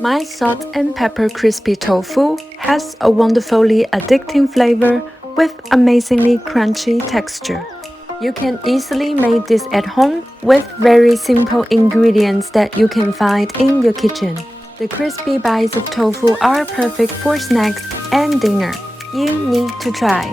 My salt and pepper crispy tofu has a wonderfully addicting flavor with amazingly crunchy texture. You can easily make this at home with very simple ingredients that you can find in your kitchen. The crispy bites of tofu are perfect for snacks and dinner. You need to try.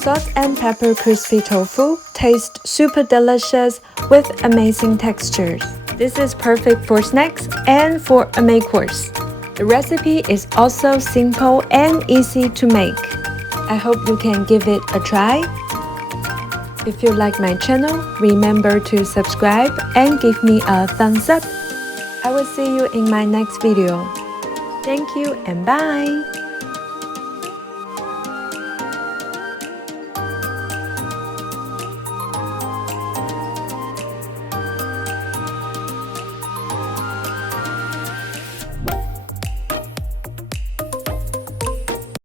Salt and pepper crispy tofu tastes super delicious with amazing textures. This is perfect for snacks and for a main course. The recipe is also simple and easy to make. I hope you can give it a try. If you like my channel, remember to subscribe and give me a thumbs up. I will see you in my next video. Thank you and bye!